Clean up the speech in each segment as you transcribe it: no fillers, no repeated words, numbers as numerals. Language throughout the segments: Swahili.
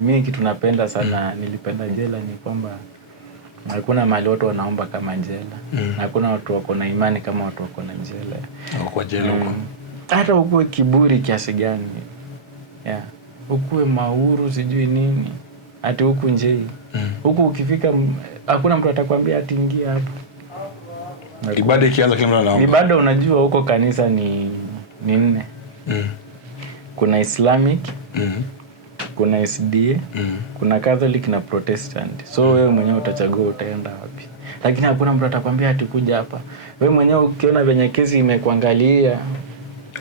Mimi kitu napenda sana nilipenda jela ni kwamba hakuna mahali watu wanaomba kama jela. Na hakuna watu wako na imani kama watu wako na jela. Kwa jela huko. Hata ukue kiburi kiasi gani. Yeah. Ukue mauru sijui nini. Ati huku nje. Huku ukifika hakuna mtu atakwambia ati ingia hapo. Ibada ikianza kila mtu anaomba. Ibada unajua huko kanisa ni 4. Kuna Islamic, kuna SDA, kuna Catholic na Protestant. So wewe mwenyewe utachagua utaenda wapi. Lakini hakuna mtu atakwambia ati kuja hapa. Wewe mwenyewe ukiona venye kesi imekuangalia,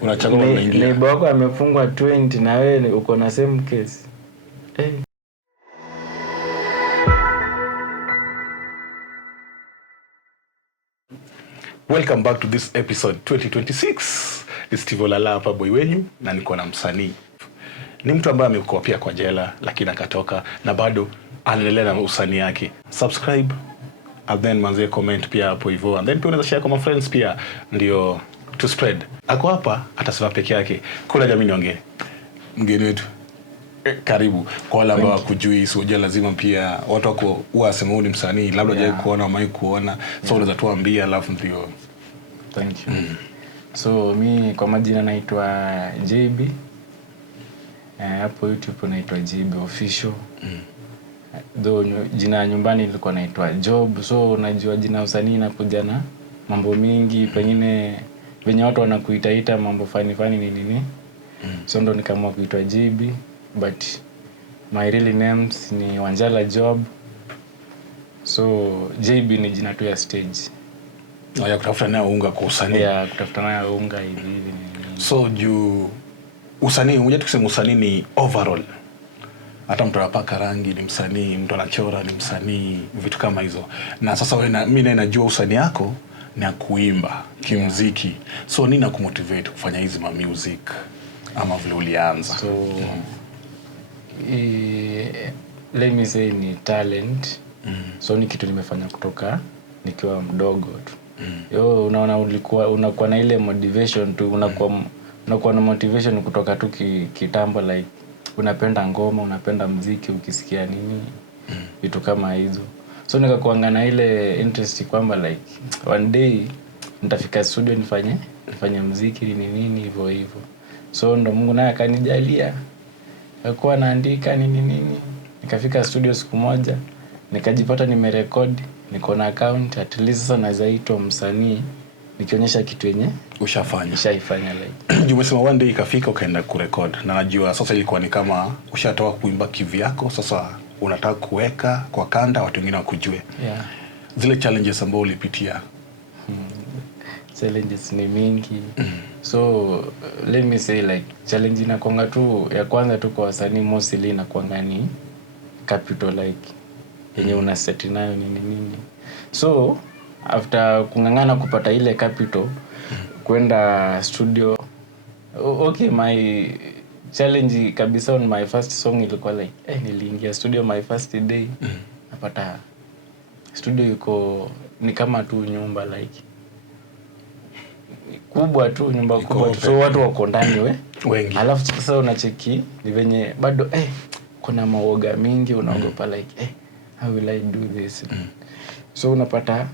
unachagua unaingia. Neighbor wako amefungwa 20 na wewe uko na same case. Welcome back to this episode 2026. Ni Steve Olala hapa boy wenyu na niko na msanii. Ni mtu ambaye amekuwa pia kwa jela lakini akatoka na bado anaendelea na usanii yake. Subscribe and then manze comment pia hapo hivyo. And then pia unaweza share kwa friends pia ndio to spread. Ako hapa atasema peke yake. Kuna jamii niongee. Mgeni wetu. Karibu. Kwa wale ambao kujui soja lazima pia watu wako wasema ni msanii labda hajawahi kuona au kuona. So unaweza tuambia alafu ndio. Thank you. So mi kwa majina naitwa JB. Hapo YouTube naitwa JB Official. Though jina nyumbani nilikuwa naitwa Job. So unajua jina usanii inakuja na mambo mingi, pengine venye watu wanakuitaita mambo fani nini. So ndo nikaamua kuitwa JB, but my real names ni Wanjala Job. So JB ni jina tu ya stage. Ya kutafuta nayo unga kwa usanii. Ya kutafuta nayo unga hivi. So juu usanii, unajua tukisema usanii ni overall. Hata mtu anapaka rangi ni msanii, mtu anachora ni msanii, vitu kama hizo. Na sasa wewe na mimi najua usanii yako ni kuimba, kimuziki. So nini nakumotivate kufanya hizi music ama vile ulianza? So let me say ni talent. So ni kitu nimefanya kutoka nikiwa mdogo tu. Yo unaona unakuwa na ile motivation tu, unakuwa na motivation kutoka tu kitambo, like unapenda ngoma, unapenda muziki, ukisikia nini vitu kama hizo. So nikakuanga na ile interest kwamba like one day nitafika studio nifanye muziki nini hivyo. So ndo Mungu naye akanijalia. Nikakuwa naandika nini. Nikafika studio siku moja, nikajipata nimerecord, niko na account, at least sasa nazaitwa msanii nikionyesha kitu yenye nishaifanya like. Umesema one day ikafika ukaenda kurecord na najua sasa ilikuwa ni kama ushatoka kuimba kivyako, sasa unataka kuweka kwa kanda watu wengine wakujue. Zile challenges ambazo ulipitia. Challenges ni mingi. So let me say like challenge inakuanga tu ya kwanza tu kwa wasanii mostly inakuanga ni capital, like yenye una set nayo nini. So after kungangana kupata ile capital kwenda studio, okay, my challenge kabisa on my first song ilikuwa like niliingia studio my first day, napata studio iko ni kama tu nyumba like kubwa tu, nyumba kubwa tu. So watu wako ndani wengi. Alafu sasa unacheki ni venye bado kuna maoga mingi, unaogopa like how will I do this? So unapata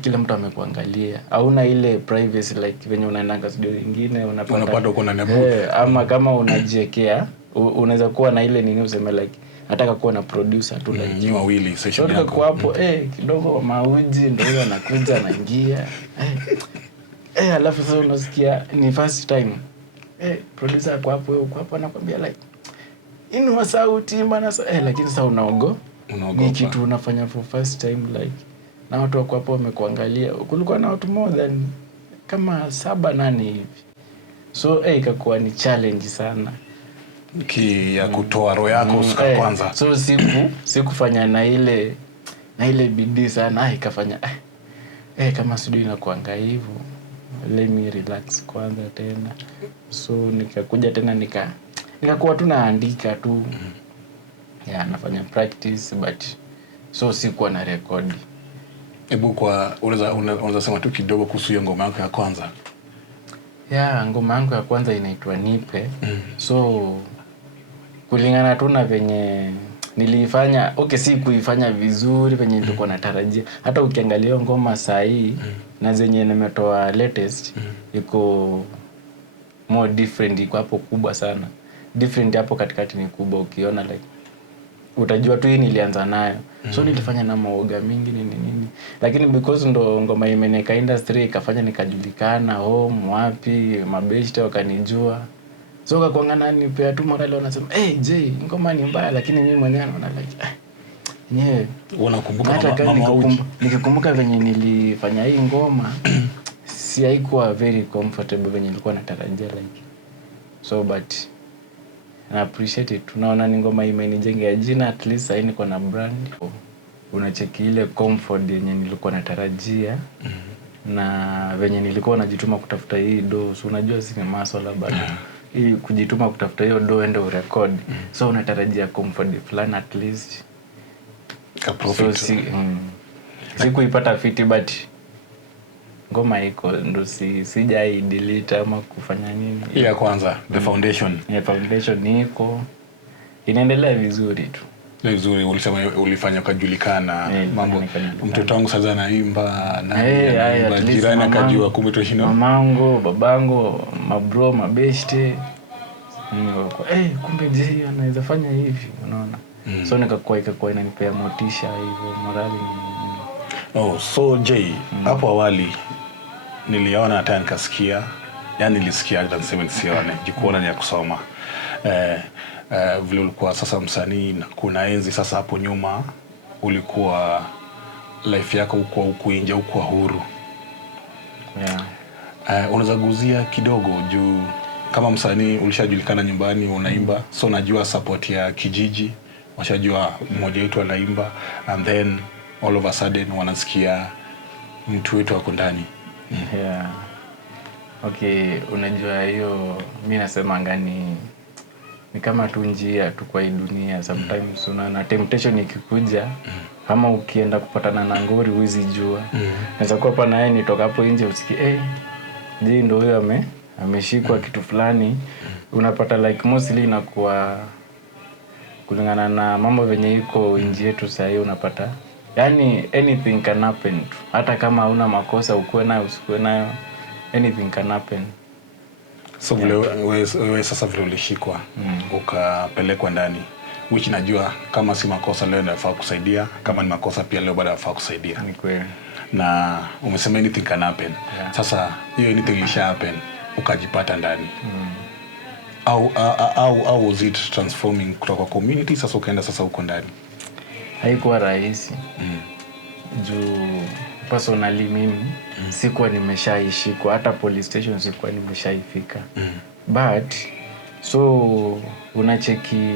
kila mtu amekuangalia. Hauna ile privacy like venye unaenda studio nyingine unapata uko na nebo. Ama kama unajiwekea unaweza kuwa na ile nini useme like nataka kuwa na producer tu like ni wawili session yako. So kwa hapo kidogo mauji ndio anakuja anaingia. Alafu sasa unasikia ni first time. Producer kwa hapo anakuambia like inua sauti bana, lakini sasa unaogopa. Ni kitu unafanya for first time like na watu wako hapo wamekuangalia. Kulikuwa na watu more than kama 7-8 hivi. So ikakuwa ni challenge sana ya kutoa roho yako kwanza. So sikufanya na ile bidii sana, ikafanya kama studio inakuanga hivyo, let me relax kwanza tena. So nikakuja tena nikakuwa tu naandika tu. Nafanya practice but so sikuwa na record. Hebu kwa unaweza sema tu kidogo kuhusu ngoma yako ya kwanza? Ngoma yangu ya kwanza inaitwa Nipe. So kulingana tu na venye nilifanya. Okay, si kuifanya vizuri venye nilikuwa natarajia. Hata ukiangalia ngoma saa hii na zenye nimetoa latest iko more different, iko hapo kubwa sana. Different hapo katikati ni kubwa, ukiona like utajua tu hii nilianza nayo. So nilifanya na maoga mingi nini. Lakini because ndo ngoma imeneka industry ikafanya nikajulikana home wapi, mabeshte wakanijua. So kakuangana nipea tu morale, wanasema Jay ngoma ni mbaya, lakini mimi mwenyewe naona like nyewe unakumbuka mama Uji. Nikikumbuka venye nilifanya hii ngoma si haikuwa very comfortable venye nilikuwa natarajia like. So but na appreciate it. Tunaona ni ngoma imenijengea jina, at least sasa niko na brand. Unacheki ile comfort yenye nilikuwa natarajia na venye nilikuwa najituma kutafuta hii do. So unajua si masuala bado. Hii kujituma kutafuta hiyo do ende urecord. So unatarajia comfort fulani at least. Ka profit. So sikuipata fiti but ngoma iko ndo sijai delete ama kufanya nini. Ya kwanza the foundation. Ya foundation iko inaendelea vizuri tu. Vizuri, ulisema ulifanya kujulikana mambo. Mtoto wangu sasa anaimba na jirani akajua kumbe tunashina. Mamangu, babangu, mabro, mabeshte. Kumbe Jay anaweza fanya hivi, unaona. So ikakuwa inanipea motisha hivyo, morale. So Jay, hapo awali niliona hata nikasikia, yani nilisikia hata niseme nisione, jikuona ni ya kusoma. Vile ulikuwa sasa msanii na kuna enzi sasa hapo nyuma ulikuwa life yako huko nje, huko huru. Unaweza guzia kidogo juu kama msanii ulishajulikana nyumbani unaimba, so najua support ya kijiji, washajua mmoja wetu anaimba, and then all of a sudden wanasikia mtu wetu wako ndani. Okay, unajua hiyo mimi nasema ngani ni kama tu njia tu kwa hii dunia. Sometimes unaona temptation ikikuja, kama ukienda kupatana na ngori huwezi jua. Naweza kuwa hapa naye nitoka hapo nje usikie Jay ndio huyo ameshikwa kitu fulani. Unapata like mostly inakuwa kulingana na mambo venye iko nje yetu sasa hivi, unapata yani anything can happen. Hata kama huna makosa ukuwe nayo usikuwe nayo, anything can happen. So wewe sasa vile ulishikwa ukapelekwa ndani, which najua kama si makosa leo nafaa kusaidia, kama ni makosa pia leo bado nafaa kusaidia. Ni kweli. Na umesema anything can happen. Sasa hiyo anything ilisha happen ukajipata ndani. Au was it transforming kutoka community sasa ukaenda sasa uko ndani? Haikuwa rahisi. Juu personally mimi sikuwa nimeshaishikwa, hata police station sikuwa nimeshaifika. But so unacheki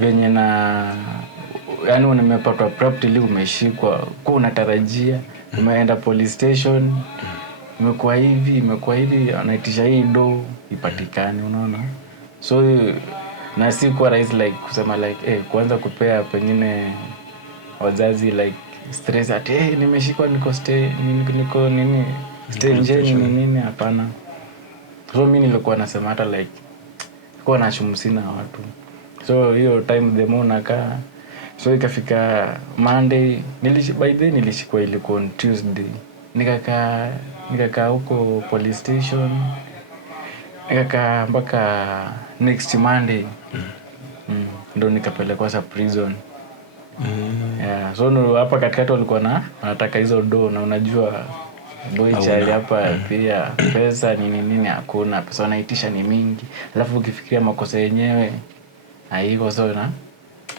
venye na yani nimepatwa properly umeshikwa, kwa unatarajia umeenda police station imekuwa hivi anaitisha hii do ipatikane, unaona. So na sikuwa rahisi like kusema like kuanza kupea pengine wazazi like stress ati nimeshikwa niko nini nini, hapana. So mimi nilikuwa nasema hata like kwa nashumsina watu. So hiyo time the more nakaa, so ikafika Monday by then nilishikwa ilikuwa on Tuesday, nikakaa huko police station, nikakaa mpaka next Monday ndo nikapelekwa sa prison. So hapa katikati walikuwa wanataka hizo do, na unajua boy child hapa pia pesa nini hakuna, pesa wanaitisha ni mingi, alafu ukifikiria makosa yenyewe haiko, so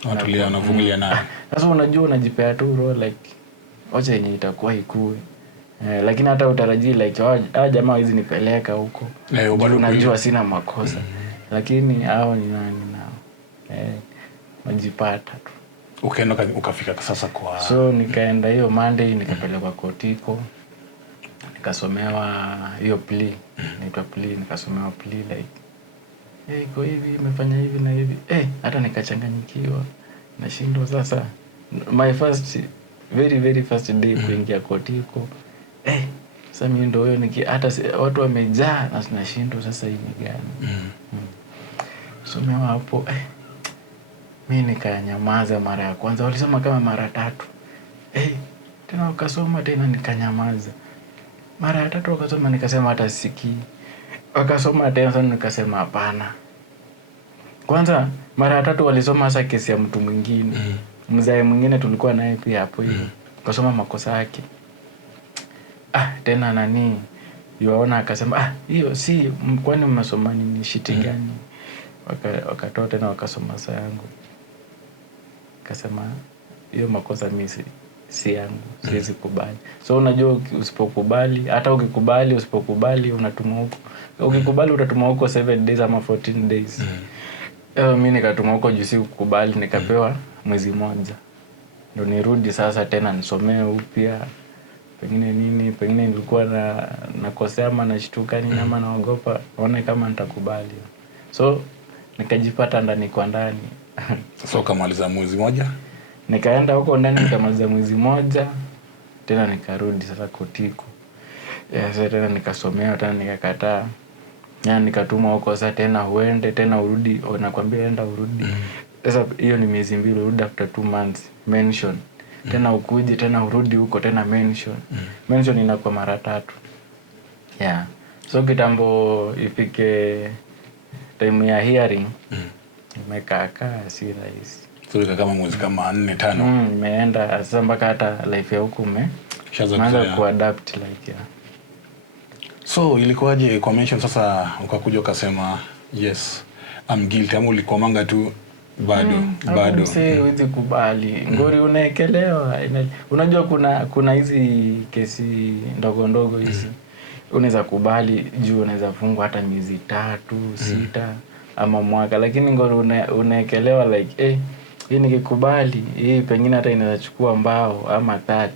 watulia wanavumilia nayo. Sasa unajua unajipea tu roho like wacha yenye itakuwa ikue. Lakini hata utarajii like hawa jamaa hizi nipeleka huko, unajua sina makosa. Lakini hao ni nani nao najipata tu. Ukaenda ukafika sasa kwa, so nikaenda hiyo Monday nikapelekwa kotiko, nikasomewa hiyo plea, inaitwa plea, nikasomewa plea like iko hivi, imefanya hivi na hivi. Hata nikachanganyikiwa, nashindwa sasa. My very first day kuingia kotiko, sasa mimi ndio huyo hata watu wamejaa na nashindwa sasa hii ni gani. somewa hapo mimi nikanyamaza mara ya kwanza, walisema kama mara 3. Tena wakasoma tena nikanyamaza. Mara ya 3 wakasoma nikasema hata sisikii. Wakasoma tena nikasema hapana. Kwanza mara ya 3 walisoma hasa kesi ya mtu mwingine. Mzae mwingine tulikuwa naye pia hapo hiyo. Wakasoma makosa yake. Tena nani? Yuaona akasema hiyo si kwani mnasoma nini shiti gani? Wakatoa tena wakasoma saa yangu. Akasema hiyo makosa mimi si yangu, siwezi kubali. So unajua usipokubali, hata ukikubali usipokubali unatumwa huko. Ukikubali utatumwa huko 7 days ama 14 days. Mimi nikatumwa huko juu si kukubali, nikapewa mwezi mmoja. Ndio nirudi sasa tena nisomee upya. Pengine nilikuwa nakosea ama nashtuka nini ama naogopa, naona kama nitakubali. So nikajipata ndani kwa ndani. So kamaliza mwezi mmoja? Nikaenda huko ndani nikamaliza mwezi mmoja, tena nikarudi sasa kotiko. Sasa tena nikasomea tena nikakataa. Nikatumwa huko sasa tena uende tena urudi, nakwambia enda urudi. Sasa hiyo ni miezi 2, urudi after 2 months mention. Tena ukuje tena urudi huko tena mention. Mention inakuwa mara 3. So kitambo ifike time ya hearing, imekaa si rahisi. So kama mwezi kama 4-5. Imeenda sasa mpaka hata life ya huko umeanza kuadapt like So ilikuwaje kwa mention sasa ukakuja ukasema yes I'm guilty, ama ulikuwa manga tu bado huwezi kubali ngori unaekelewa. Unajua kuna hizi kesi ndogo hizi unaweza kubali juu unaweza fungwa hata miezi 3, 6 ama mwaka, lakini ngori unaekelewa like hii nikikubali hii pengine hata inaweza chukua mbao ama 30.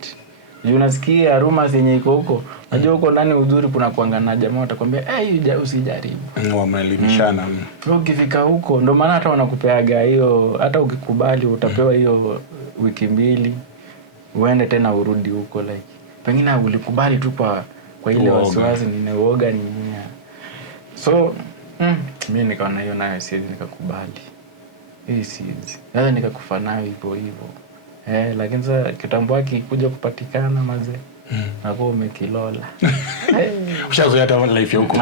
Juu unasikia rumors yenye iko huko. Unajua huko ndani uzuri kuna kuangana jamaa watakwambia usijaribu. Wameelimishana. Ukifika huko ndio maana hata wanakupeaga hiyo, hata ukikubali utapewa hiyo wiki 2 uende tena urudi huko like. Pengine ulikubali tu kwa ile wasiwasi ninauoga nini. So mimi nikaona hiyo nayo siwezi nikakubali. Hii siwezi. Sasa nikakufa nayo hivyo. Lakini sasa kitambo yake kuja kupatikana mazee. Hapo umekilola. Ushazoea hata life ya huko.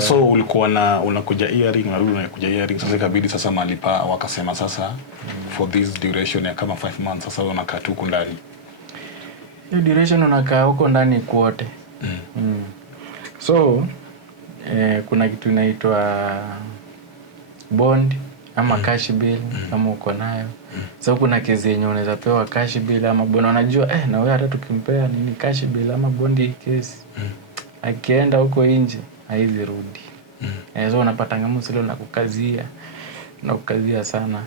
So ulikuwa unakuja earring, unakuja earring, sasa ikabidi sasa malipa wakasema sasa for this duration ya kama 5 months sasa unakaa tu huko ndani. Hiyo duration unakaa huko ndani kwote. So kuna kitu inaitwa bond ama cash bill kama uko nayo. Sasa kuna kesi yenye unaweza pewa cash bill ama bond, unajua na wewe hata tukimpea nini cash bill ama bond kesi akienda huko nje haizi rudi. So unapata ngamusi leo nakukazia sana.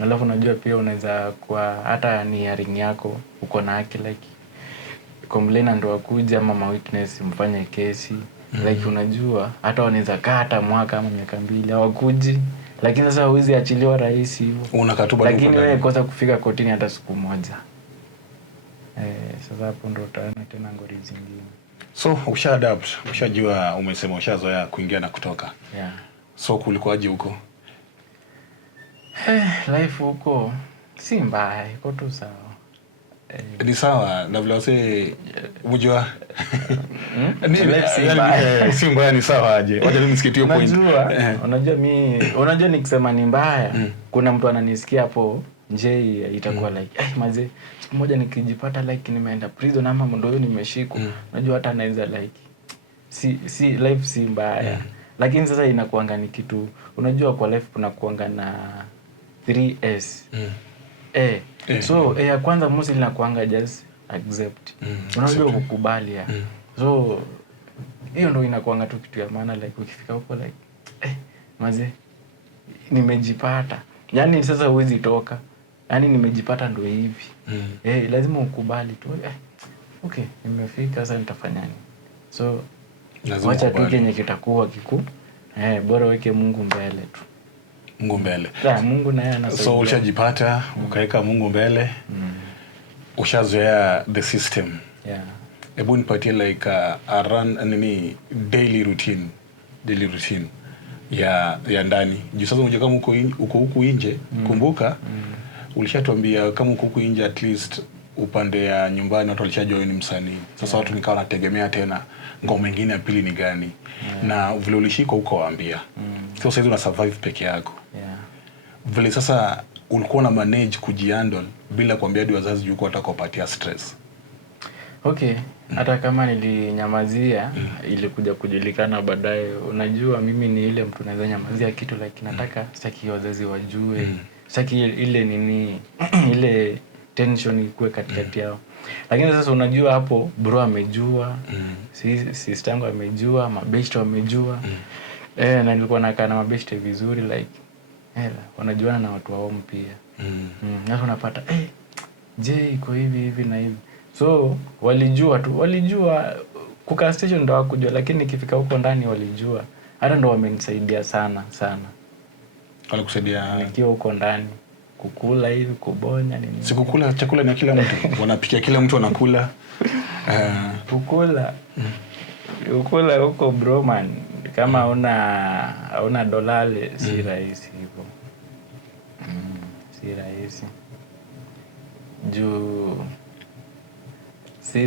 Alafu unajua pia unaweza kwa hata ni hearing yako uko na haki like complainant ndio akuja ama witness mfanye kesi like unajua hata wanaweza kaa hata mwaka ama miaka 2 hawakuji, lakini sasa huwezi achiliwa rahisi hivyo. Unakatuba lakini wewe kosa kufika kotini hata siku moja. Sasa hapo ndo utaona tena ngori zingine. So ushaadapt, ushajua, umesema ushazoea kuingia na kutoka. So kulikuwaje huko? Life huko si mbaya, iko tu sawa. Ni sawa na vile wase unajua si mbaya, ni sawa aje. Wacha nimsikitie point. Unajua nikisema ni mbaya kuna mtu ananisikia hapo nje itakuwa like mazee siku moja nikijipata like nimeenda prison ama ndio nimeshikwa. Unajua hata anaweza like si life si mbaya. Lakini sasa inakuanga ni kitu, unajua kwa life kuna kuanga na 3S. So ya kwanza mostly inakuanga just accept. Unajua kukubali ya. So hiyo ndio inakuanga tu kitu ya maana like ukifika huko like mazee nimejipata. Yaani sasa huwezi toka. Yaani nimejipata ndio hivi. Lazima ukubali tu. Okay, nimefika sasa nitafanya nini? So wacha tu kenye kitakuwa kiku. Bora weke Mungu mbele tu. Mungu mbele. Mungu naye anasaidia. So ushajipata, ukaweka Mungu mbele. Ushazoea the system. Hebu nipatie like a run daily routine. ya ndani. Juu sasa unajua kama uko huku nje, kumbuka ulishatuambia kama uko huku nje at least upande ya nyumbani watu walishajua ni msanii. Sasa watu nikawa nategemea tena ngoma nyingine ya pili ni gani. Na vile ulishika huko waambia. Sasa hizo una survive peke yako. Vile sasa ulikuwa na manage kujihandle bila kuambia hadi wazazi yuko watakopatia stress. Okay, hata kama nilinyamazia ilikuja kujulikana baadaye. Unajua mimi ni ile mtu naweza nyamazia kitu lakini nataka sitaki wazazi wajue. Sitaki ile nini ile tension ikuwe katikati yao. Lakini sasa unajua hapo bro amejua, sister yangu amejua, mabeshte wamejua. Na nilikuwa nakaa na mabeshte vizuri like wanajuana na watu wao pia. Sasa unapata je iko hivi na hivi. So walijua kukaa station ndo hakujua lakini nikifika huko ndani walijua. Hata ndo wamenisaidia sana. Wale kusaidia nikiwa huko ndani kukula hivi kubonya nini. Si kukula chakula ni kila mtu. Wanapikia kila mtu anakula. Ukula huko bro man kama hauna dolale si rahisi hivyo. Si rahisi. Juu si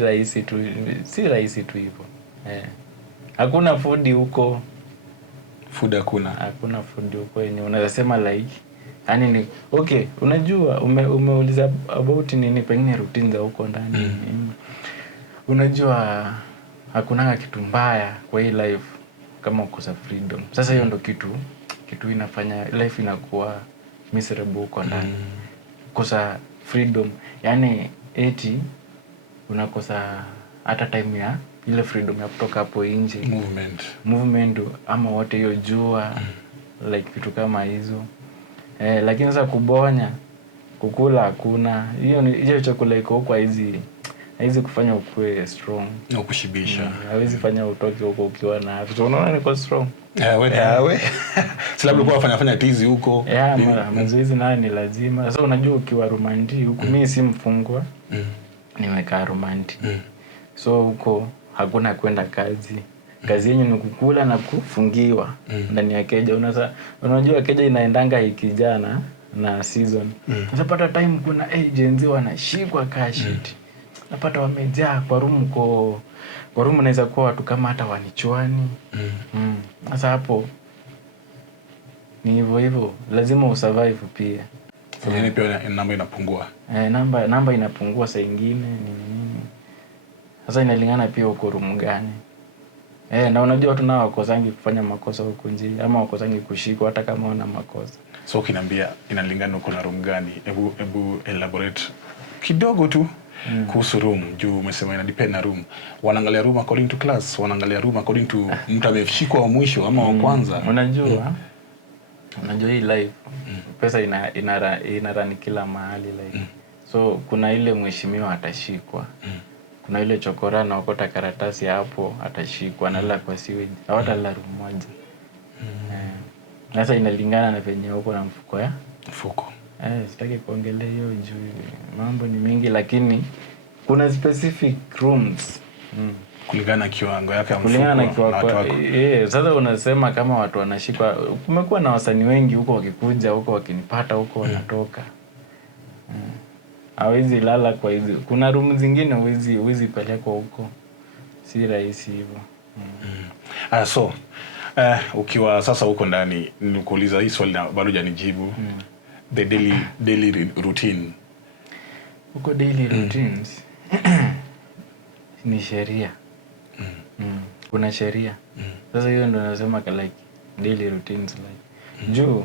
rahisi tu hivyo. Hakuna food huko. Hakuna food huko yenye unaweza sema like yani ni okay, unajua umeuliza about nini pengine routine za huko ndani. Unajua hakuna kitu mbaya kwa hii life kama kukosa freedom. Sasa hiyo ndo kitu inafanya life inakuwa miserable huko ndani. Kukosa freedom, yani eti unakosa hata time ya ile freedom ya kutoka hapo nje, movement ama wote hiyo jua like vitu kama hizo. Lakini sasa kubonya kukula hakuna. Hiyo chakula iko huko hizi kufanya ukue strong na kushibisha. Hawezi fanya utoke huko ukiwa na afya. Unaona niko strong. Wewe. Si labda kwa fanya tizi huko. Mazoezi nayo ni lazima. Sasa unajua ukiwa Rumandi huko mimi si mfungwa. Nimekaa Rumandi. So huko hakuna kwenda kazi. Kazi yenyewe ni kukula na kufungiwa ndani ya keja. Unajua keja inaendanga ikijana na season. Unapata time kuna agency wanashikwa kashiti. Napata wamejaa kwa room inaweza kuwa watu kama hata wanichwani. Sasa hapo ni hivyo lazima usurvive pia. Sasa pia namba inapungua. Namba inapungua saa nyingine nini. Sasa inalingana pia uko room gani. Na unajua watu nao wakosangi kufanya makosa huko nje ama wakosangi kushikwa hata kama wana makosa. So ukiniambia inalingana uko na room gani, hebu elaborate kidogo tu kuhusu room. Juu umesema ina depend na room. Wanaangalia room according to class, wanaangalia room according to mtu ameshikwa wa mwisho ama wa kwanza. Unajua hii life pesa inarani kila mahali like. So kuna ile mheshimiwa atashikwa. Kuna ile chokora na wakota karatasi hapo atashikwa analala kwa sewage. Hawatalala room moja. Sasa inalingana na venye huko na mfuko. Sitaki kuongelea hiyo juu mambo ni mengi lakini kuna specific rooms. Kulingana kiwango yake ya mfuko. Sasa unasema kama watu wanashikwa, kumekuwa na wasanii wengi huko wakikuja huko wakinipata huko wanatoka. Hawezi lala kwa hizo. Kuna room zingine huwezi pelekwa huko. Si rahisi hivyo. So ukiwa sasa huko ndani nikuuliza hii swali na bado hujanijibu. The daily routine. Huko daily routines ni sheria. Kuna sheria. Sasa hiyo ndo nasema like daily routines like. Juu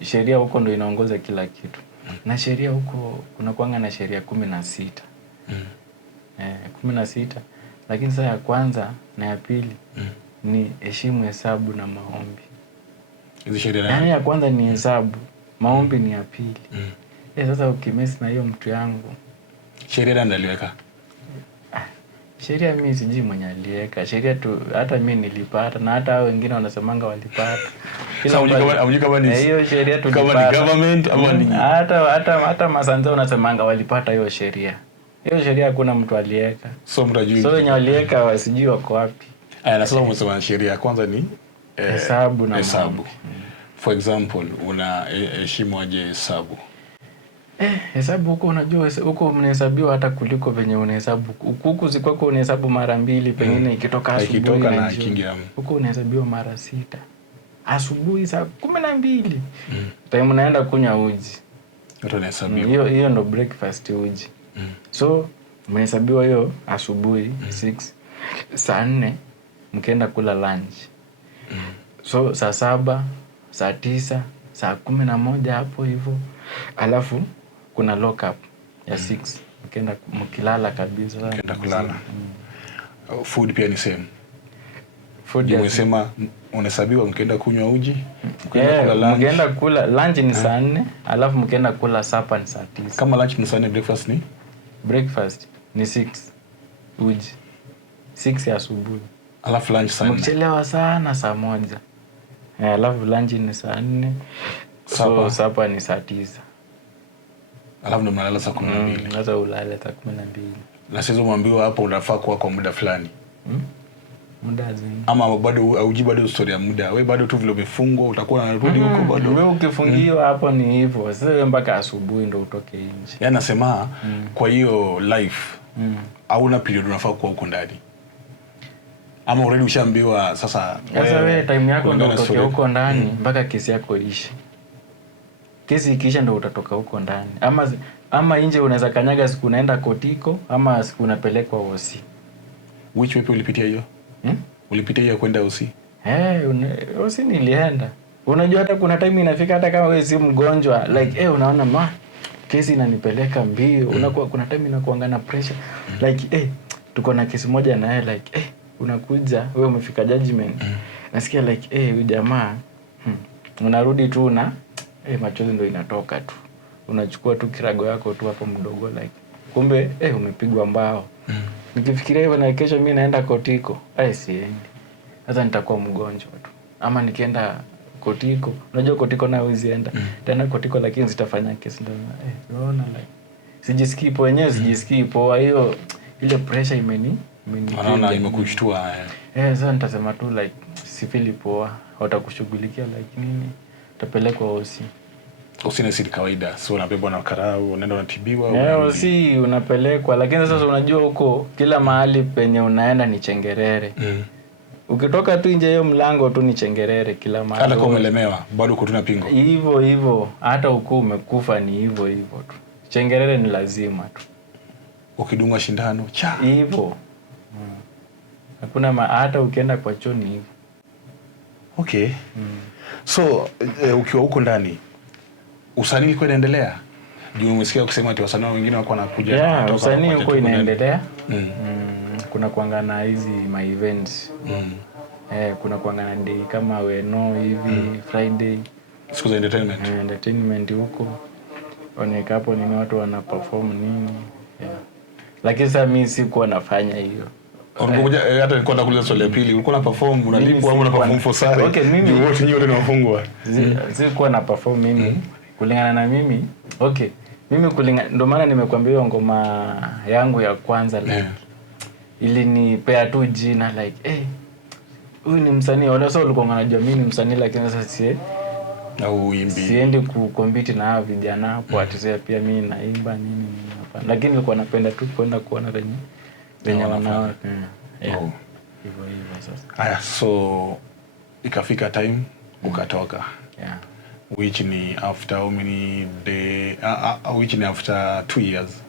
sheria huko ndo inaongoza kila kitu. Na sheria huko kuna kuanga na sheria 16. 16. Lakini sasa ya kwanza na ya pili ni heshimu hesabu na maombi. Hizo sheria yani ya kwanza ni hesabu, maombi ni ya pili. Sasa ukimesi na hiyo mtu yangu. Sheria nani aliweka? Sheria mimi sijui mwenye aliweka. Sheria tu hata mimi nilipata na hata hao wengine wanasemanga walipata. Kila mmoja kama ni hiyo sheria tulipata. Kama ni government ama ni hata masanzo wanasemanga walipata hiyo sheria. Hiyo sheria hakuna mtu aliweka. So mtajui. So wenye waliweka wasijui wako wapi. Na sasa msema sheria ya kwanza ni hesabu na hesabu. For example, unaheshimu aje hesabu? Hesabu huko unajua huko mnahesabiwa hata kuliko venye unahesabu. Huku zikwako unahesabu mara 2 pengine ikitoka asubuhi na jioni. Huko unahesabiwa mara 6. Asubuhi saa 12. Time unaenda kunywa uji. Watu wanahesabiwa. Hiyo ndo breakfast uji. So mnahesabiwa hiyo asubuhi 6. Saa 4 mkienda kula lunch. So saa 7, saa 9, saa 11 hapo hivyo. Alafu kuna lock up ya 6. Mkienda mkilala kabisa. Mkienda kulala. Food pia ni same. Food umesema unahesabiwa mkienda kunywa uji, mkienda kula lunch ni saa 4, alafu mkienda kula supper ni saa 9. Kama lunch ni saa 4, breakfast ni 6 uji 6 ya asubuhi, alafu lunch saa 4. Mkichelewa sana saa 1. Alafu lunch ni saa 4, so supper ni saa 9. Alafu ndo mnalala saa 12. Sasa ulale saa 12. Na sasa umeambiwa hapo unafaa kuwa kwa muda fulani. Muda zini. Ama bado auji bado story ya muda. Wewe bado tu vile umefungwa utakuwa unarudi huko bado. Wewe ukifungiwa hapo ni hivyo. Sasa wewe mpaka asubuhi ndo utoke nje. Yaani nasema kwa hiyo life hauna period unafaa kuwa huko ndani. Ama already ushaambiwa sasa wewe time yako ndo utoke huko ndani mpaka kesi yako iishe. Kesi ikiisha ndo utatoka huko ndani. Ama nje unaweza kanyaga siku unaenda kotiko ama siku unapelekwa OC. Which way ulipitia hiyo? Ulipitia hiyo kwenda OC? OC nilienda. Unajua hata kuna time inafika hata kama wewe si mgonjwa like unaona kesi inanipeleka mbio. Unakuwa kuna time inakuanga na pressure like tuko na kesi moja na yeye like unakuja wewe umefika judgment. Nasikia like huyu jamaa unarudi tu na machozi ndo inatoka tu. Unachukua tu kirago yako tu hapo mdogo like kumbe umepigwa mbao. Nikifikiria hivyo na kesho mimi naenda kotiko, siendi. Sasa nitakuwa mgonjwa tu. Ama nikienda kotiko, unajua kotiko na uzienda. Tena kotiko lakini zitafanya kesi ndio. Unaona like sijisikii poa wenyewe, sijisikii poa hiyo ile pressure Unaona imekushtua. Sasa nitasema tu like sifili poa, watakushughulikia like nini? Utapelekwa OC. Usina si kawaida. So unabebwa na karau, unaenda unatibiwa OC unapelekwa, lakini sasa unajua huko kila mahali penye unaenda ni chengerere. Ukitoka tu nje hiyo mlango tu ni chengerere kila mahali. Hata kama umelemewa bado uko tuna pingo. Hivyo hata uko umekufa ni hivyo tu. Chengerere ni lazima tu. Ukidungwa shindano hivyo. Hakuna hata ukienda kwa choo ni hivyo. Okay. So ukiwa huko ndani usanii ulikuwa unaendelea? Juu umesikia ukisema ati wasanii wengine wako wanakuja usanii huko inaendelea. Kuna kuangana hizi my events. Kuna kuangana day kama Weno hivi Friday. Siku za entertainment. Entertainment huko. Oneka hapo ni watu wana perform nini. Lakini sasa mimi sikuwa nafanya hiyo. Ulikuja hata nilikuwa nakuuliza swali la pili, ulikuwa na perform unalipwa au una perform for sale? Okay, mimi wote nyote tunafungwa. Sikuwa na perform mimi. Kulingana na mimi. Okay. Mimi ndio maana nimekuambia hiyo ngoma yangu ya kwanza like ili nipea tu jina like huyu ni msanii. Wala sasa ulikuwa unajua mimi ni msanii lakini sasa au imbi. Siendi kukompiti na hao vijana hapo atisema pia mimi naimba nini hapa. Lakini nilikuwa napenda tu kwenda kuona venye wanaona. Hivyo sasa. Haya, so ikafika time ukatoka. Which ni after how many which ni after 2 years?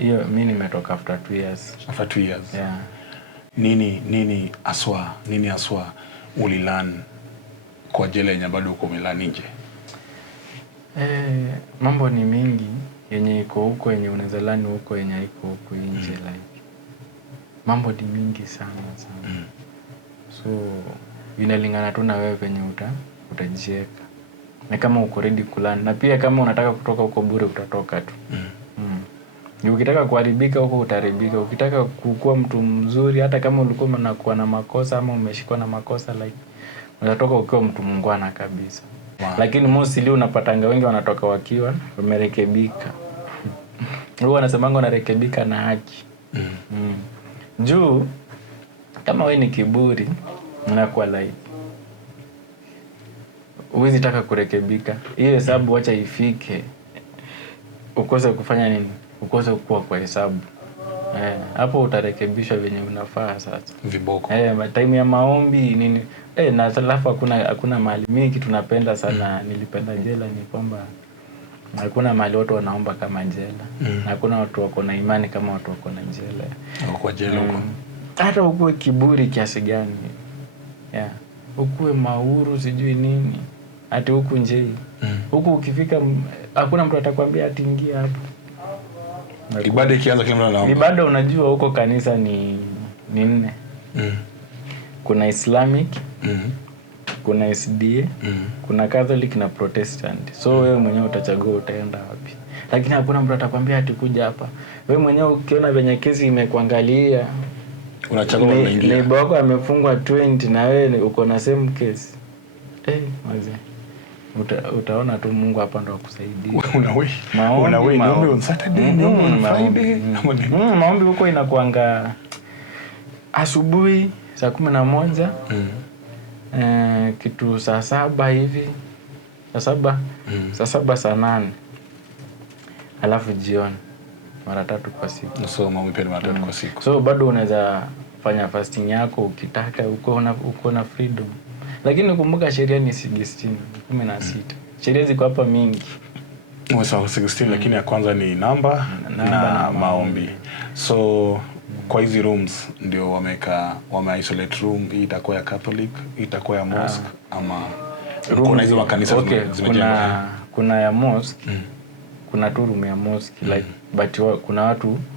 Hiyo mimi nimetoka after 2 years. After 2 years. Nini aswa ulilan kwa jela yenye bado uko umelani nje? Mambo ni mingi yenye iko huko yenye unaweza lani huko yenye iko huko nje like. Mambo ni mingi sana. So inalingana tu na wewe venye utajiweka. Na kama uko ready kulani na pia kama unataka kutoka huko bure utatoka tu. Ukitaka kuharibika huko utaharibika. Ukitaka kukua mtu mzuri hata kama ulikuwa unakuwa na makosa ama umeshikwa na makosa like unatoka ukiwa mtu mungwana kabisa. Lakini mostly unapatanga wengi wanatoka wakiwa wamerekebika. Wao wanasemanga wanarekebika na haki. Juu kama wewe ni kiburi unakuwa like huwezi taka kurekebika. Hiyo hesabu wacha ifike. Ukose kufanya nini? Ukose kukua kwa hesabu. Hapo utarekebishwa venye unafaa sasa. Viboko. Time ya maombi nini? Na alafu hakuna mahali mimi kitu napenda sana nilipenda jela ni kwamba hakuna mahali watu wanaomba kama jela. Na hakuna watu wako na imani kama watu wako na jela. Kwa jela huko. Hata ukue kiburi kiasi gani. Ukue mauru sijui nini. Ati huku nje. Huku ukifika hakuna mtu atakwambia ati ingia hapo. Ibada ikianza kila mtu anaomba. Ibada unajua huko kanisa ni 4. Kuna Islamic, kuna SDA, kuna Catholic na Protestant. So wewe mwenyewe utachagua utaenda wapi. Lakini hakuna mtu atakwambia ati kuja hapa. Wewe mwenyewe ukiona venye kesi imekuangalia, unachagua unaingia. Neighbor wako amefungwa 20 na wewe uko na same case. Mzee. Utaona tu Mungu hapa ndo akusaidia. Maombi on Saturday, on Friday. Maombi huko inakuanga asubuhi saa 11. Kitu saa 7 hivi. Saa 7 saa 8. Alafu jioni mara 3 kwa siku. So maombi pia mara 3 kwa siku. So bado unaweza fanya fasting yako ukitaka, uko na freedom. Lakini kumbuka sheria ni 16. Sheria ziko hapa mingi. Mwesa 16 lakini ya kwanza ni namba na maombi. So kwa hizi rooms ndio wame isolate room. Hii itakuwa ya Catholic, hii itakuwa ya mosque ama kuna hizo makanisa zimejengwa. Kuna ya mosque. Kuna tu room ya mosque like but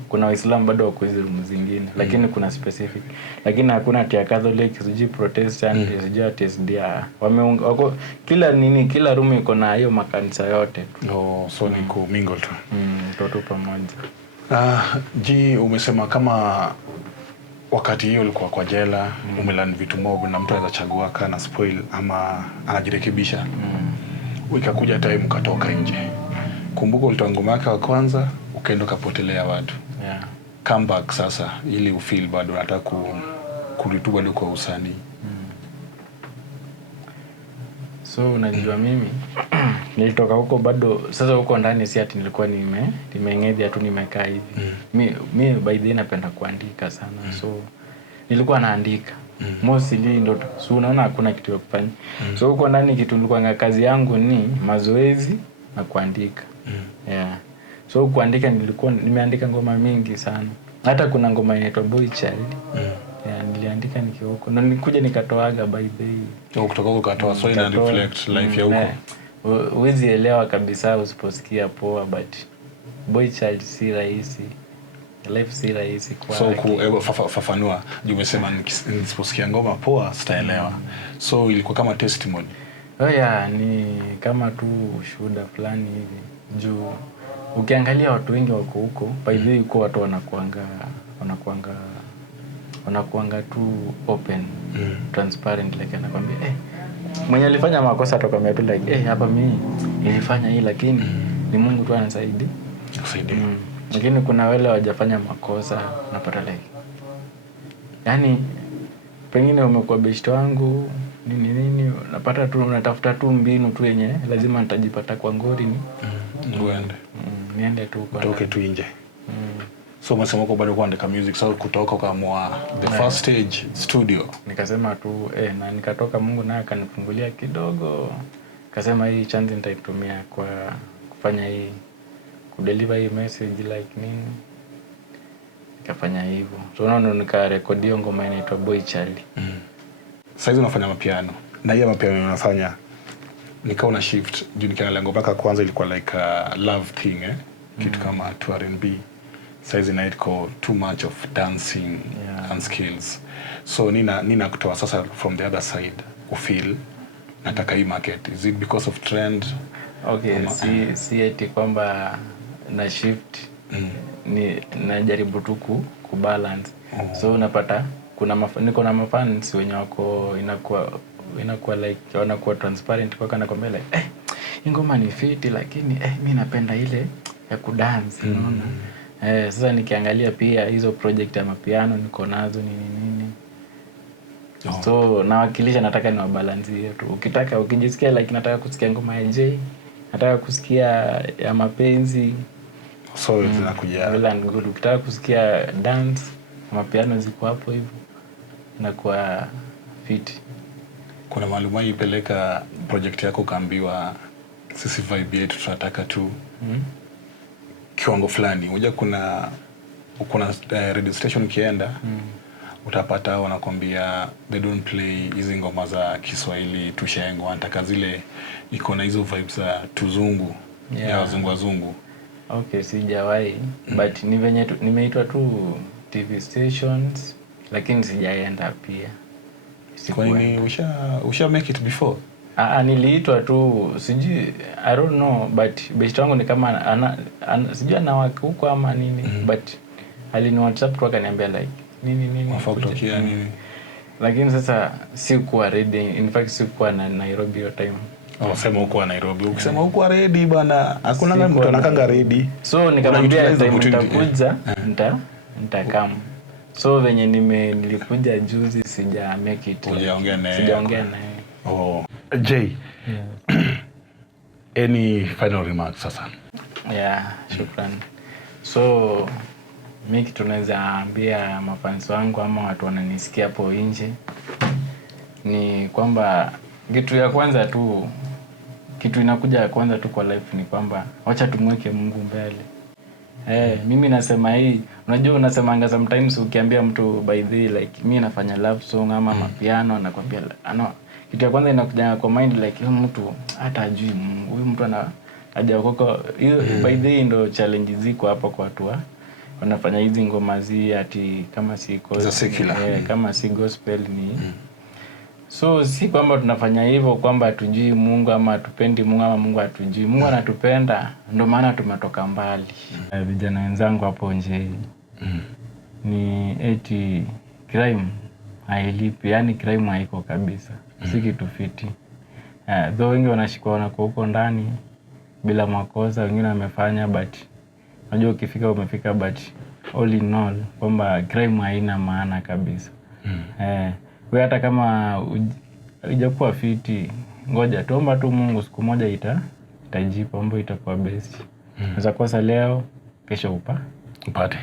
kuna Waislamu bado wako hizo room zingine lakini kuna specific. Lakini hakuna ati ya Catholic, sijui Protestant, sijui ati SDA. Wako kila room iko na hiyo makanisa yote. So ni mingle tu. Toto pamoja. Umesema kama wakati hiyo ulikuwa kwa jela, umelan vitu mob na mtu anaweza chagua kana spoil ama anajirekebisha. Ikakuja time ukatoka nje. Kumbuka ulitoa ngoma yako ya kwanza, ukaenda ukapotelea watu. Come back sasa ili ufeel bado unataka kurudi bado kwa usanii. So unajua mimi nilitoka huko bado sasa huko ndani si ati nilikuwa nimeng'edhi tu nimekaa hivi. Mimi by the way napenda kuandika sana. So nilikuwa naandika. Mostly ndo so unaona hakuna kitu ya kufanya. So huko ndani kitu nilikuwa kazi yangu ni mazoezi na kuandika. So kuandika nilikuwa nimeandika ngoma mingi sana. Hata kuna ngoma inaitwa Boy Child. Niliandika nikiwa huko. Na nilikuja nikatoaga by the way. Kutoka huko ukatoa so ina reflect life ya huko. Huwezi elewa kabisa usiposikia poa but Boy Child si rahisi. Life si rahisi kwa. So fafanua. Umesema nisiposikia ngoma poa sitaelewa. So ilikuwa kama testimony. Ni kama tu ushuhuda fulani hivi. Juu ukiangalia watu wengi wako huko, by the way huko watu wanakuanga tu open, transparent like anakuambia mwenye alifanya makosa atakwambia tu like hapa mimi nilifanya hii lakini ni Mungu tu anasaidia. Lakini kuna wale hawajafanya makosa unapata like yani pengine umekuwa best wangu nini unapata tu unatafuta tu mbinu tu yenye lazima nitajipata kwa ngori ni niende tu kwa toke tu nje. So umesema uko bado kuandika music so kutoka ukaamua the first stage studio. Nikasema tu na nikatoka Mungu naye akanifungulia kidogo. Akasema hii chance nitaitumia kwa kufanya hii kudeliver hii message like nini. Nikafanya hivyo. So unaona nikarekodia ngoma inaitwa Boy Child. Sasa unafanya mapiano. Na hiyo mapiano unafanya nikawa na shift juu nikiangalia ngoma yako kwanza ilikuwa like a love thing kitu kama to R&B. Saizi na iko too much of dancing and skills. So nina kutoa sasa from the other side ufeel nataka hii market. Is it because of trend? Si eti kwamba na shift ni najaribu tu kubalance. So unapata niko na mafans wenye wako inakuwa like wanakuwa transparent kwa kana kwamba like ngoma ni fit lakini mimi napenda ile ya kudance unaona. Sasa nikiangalia pia hizo project ya mapiano niko nazo nini So nawakilisha, nataka niwabalansie tu. Ukijisikia like nataka kusikia ngoma ya Jay, nataka kusikia ya mapenzi, so zinakuja well and good. Ukitaka kusikia dance, mapiano ziko hapo hivyo, inakuwa fit. Kuna maaluma ipeleka project yako kaambiwa sisi vibe yetu tunataka tu kiwango fulani. Unajua kuna radio station kienda utapata wanakwambia they don't play hizi ngoma za Kiswahili tushengo, wanataka zile iko na hizo vibes za tuzungu ya wazungu. Okay, sijawahi but ni venye nimeitwa tu TV stations lakini sijaenda pia. Kwa nini usha make it before? Niliitwa tu, sijui, I don't know, but best wangu ni kama sijui anawaka huko ama nini, but alini WhatsApp tu akaniambia like nini kutokea nini. Lakini sasa sikuwa ready, in fact sikuwa na Nairobi hiyo time. Unasema huko Nairobi, ukisema huko ready bana, hakuna mtu anakanga ready. So nikamwambia nitakuja, nitakam. So venye nilikuja juzi sija make it. Sijaongea naye. Oh, Jay. Any final remarks sasa? Yeah, shukran. So mimi tunaweza ambia mafans wangu ama watu wananisikia hapo nje ni kwamba kitu ya kwanza tu, kitu inakuja ya kwanza tu kwa life ni kwamba wacha tumweke Mungu mbele. Mimi nasema hii, unajua unasemanga sometimes ukiambia mtu by the like mimi nafanya love song ama mapiano, anakuambia kitu ya kwanza inakuja kwa mind like huyu mtu hata ajui Mungu, huyu mtu hajakoko hiyo. By the ndo challenge ziko hapa kwa watu wanafanya hizi ngoma ati kama si kama si gospel ni so si kwamba tunafanya hivyo kwamba hatujui Mungu ama hatupendi Mungu ama Mungu hatujui. Mungu anatupenda, ndio maana tumetoka mbali. Vijana wenzangu hapo nje ni eti crime hailipi, yani crime haiko kabisa. Si kitu fiti. Though wengi wanashikwa kwa huko ndani bila makosa, wengine wamefanya but unajua ukifika umefika, but all in all kwamba crime haina maana kabisa. Wewe hata kama hujakuwa fiti, ngoja tuomba tu Mungu, siku moja itajipa, mambo itakuwa best. Unaweza kosa leo, kesho upate.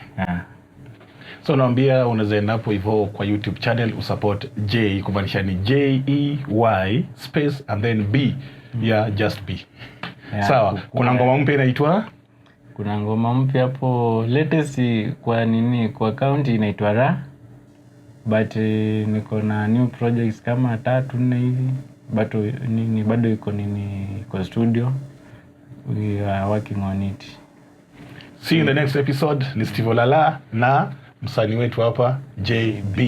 So naambia unaweza enda hapo hivyo kwa YouTube channel usupport Jay, kumaanisha ni JEY space and then B ya just B. Sawa, kuna ngoma mpya inaitwa? Kuna ngoma mpya hapo latest kwa account inaitwa Ra. But niko na new projects kama 3-4 hivi. Bado iko kwa studio. We are working on it. See you in the next episode. Ni Steve Olala na msanii wetu hapa JB.